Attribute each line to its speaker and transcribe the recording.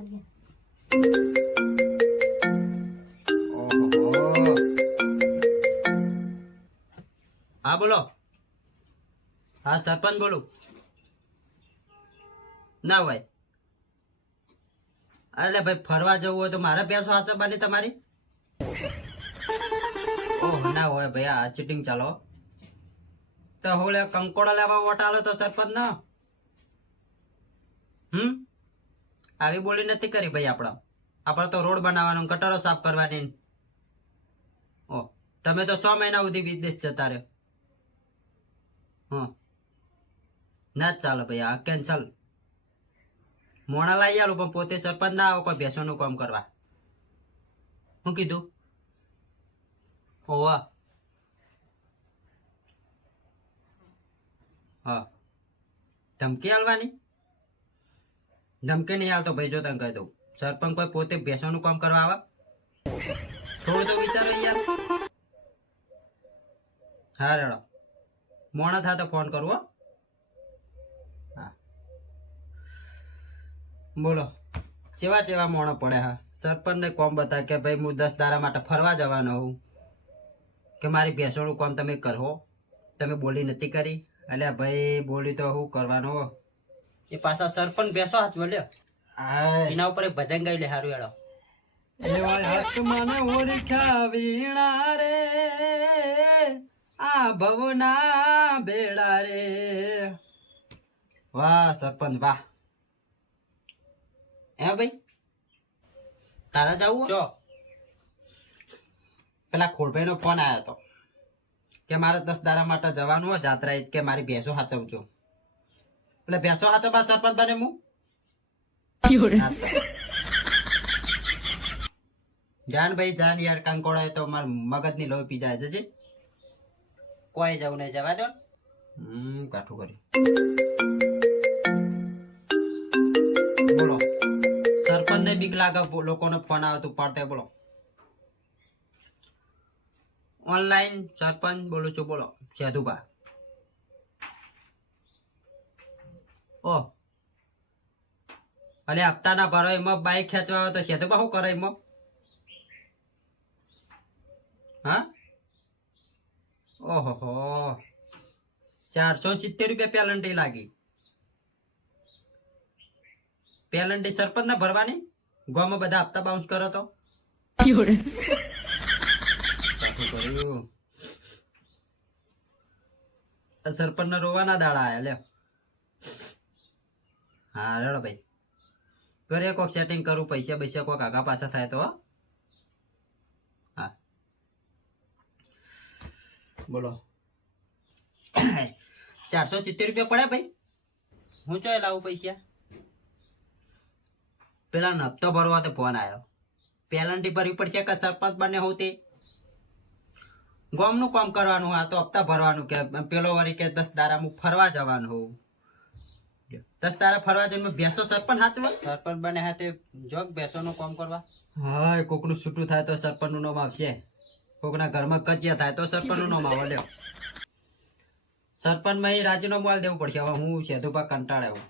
Speaker 1: ઓહો. હા, બોલો. હા, સરપંચ બોલું. ના ભાઈ અરે ભાઈ, ફરવા જવું હોય તો મારે પેસો હાચવવાની તમારી? ઓહ, ના હોય ભાઈ, આ ચીટિંગ ચાલો. તો હું લે કંકોડા લેવા વોટ આલો તો સરપંચ ના હમ? આવી બોલી નથી કરી ભાઈ આપણા. આપણે તો રોડ બનાવવાનો ગટરો સાફ કરવાની ઓ, તમે તો છ મહિના સુધી વિદેશ જતા રહ્યો. હં. ના જ ચાલે ભાઈ, આ કેન્સલ મોણા લાવી આલું, પણ પોતે સરપંચ ના આવો, કોઈ ભેંસોનું કામ કરવા. શું કીધું? ઓવા હા. ધમકી આલવાની? ધમકી નહીં આવતો ભાઈ, જો તને કહી દઉં. સરપંચ કોઈ પોતે ભેંસોનું કામ કરવા આવે? થોડું તો વિચારો યાર. હા, રેડો. મોડા થાય તો ફોન કરવો હો. બોલો. ચેવા ચેવા મોણો પડે, હા. સરપંચને કોમ બતા કે ભાઈ, હું દસ દારા માટે ફરવા જવાનો હોઉં. કે મારી ભેંસોનું કામ તમે કરો. તમે બોલી નથી કરી. અલ્યા ભાઈ, બોલી તો હું કરવાનો એ પાછા સરપંચ બેસો હાથ બોલ્યો એના ઉપર એક ભજન ગાઈ લે હારું એડો વીણા રે. આ ભવના બેડા રે. વાહ સરપંચ વાહ. હે ભાઈ? તારા જવું જો. પેલા ખોડભાઈ નો ફોન આવ્યો હતો કે મારે દસ દારા માટે જવાનું હોય જાત્રા કે મારી ભેંસો હાચવજો એટલે ભેંસો હાચવવા સરપંચ બને હું જાન ભાઈ જાન યાર કંકોડા તો માર મગજની લોહી પી જાય જજે કોઈ જવું નહીં જવા દો. હમ કાઠું કર્યું. બોલો સરપંચ ને બીક લાગે લોકોનો ફોન આવે તું પડતે બોલો. ઓનલાઈન સરપંચ બોલું છું બોલો. સેધુભા ઓ. અને હપ્તાના ભરો એમાં બાઈક ખેંચવા આવે તો સેધુભા શું કરે એમાં? હા? ઓહો ચારસો સિત્તેર રૂપિયા પેલન્ટી લાગી. પેલન્ટી સરપંચ ના ભરવાની? ગોમાં બધા હપ્તા બાઉન્સ કરો તો. સરપંચ ના રોવાના દાડા આયા લે હા, રેડો ભાઈ. ઘરે કોક સેટિંગ કરું, પૈસા પૈસા કોક આગા પાછા થાય તો, હો. બોલો. ચારસો સિત્તેર રૂપિયા પડે ભાઈ. હું ચોય લાવું પૈસા? પેલા હપ્તો ભરવા તો ફોન આવ્યો પેલન્ટી ભરવી પડશે કે સરપંચ બને હોઉં તે? ગોમનું કામ કરવાનું, આ તો હપ્તા ભરવાનું કે પેલો વળી કે દસ દારા ફરવા જવાનું હોઉં દસ તારા ફરવા જઈને ભેંસો સરપંચ હાચવા સરપંચ બને હાથે જોગ ભેંસોનું કામ કરવા. હા કોકનું છૂટું થાય તો સરપંચનું નામ આવશે. કોકના ઘરમાં કચિયા થાય તો સરપંચનું નામ આવે લ્યો સરપંચમાં એ રાજીનામું આલી દેવું પડશે. હવે હું સેધુભા કંટાળ્યો.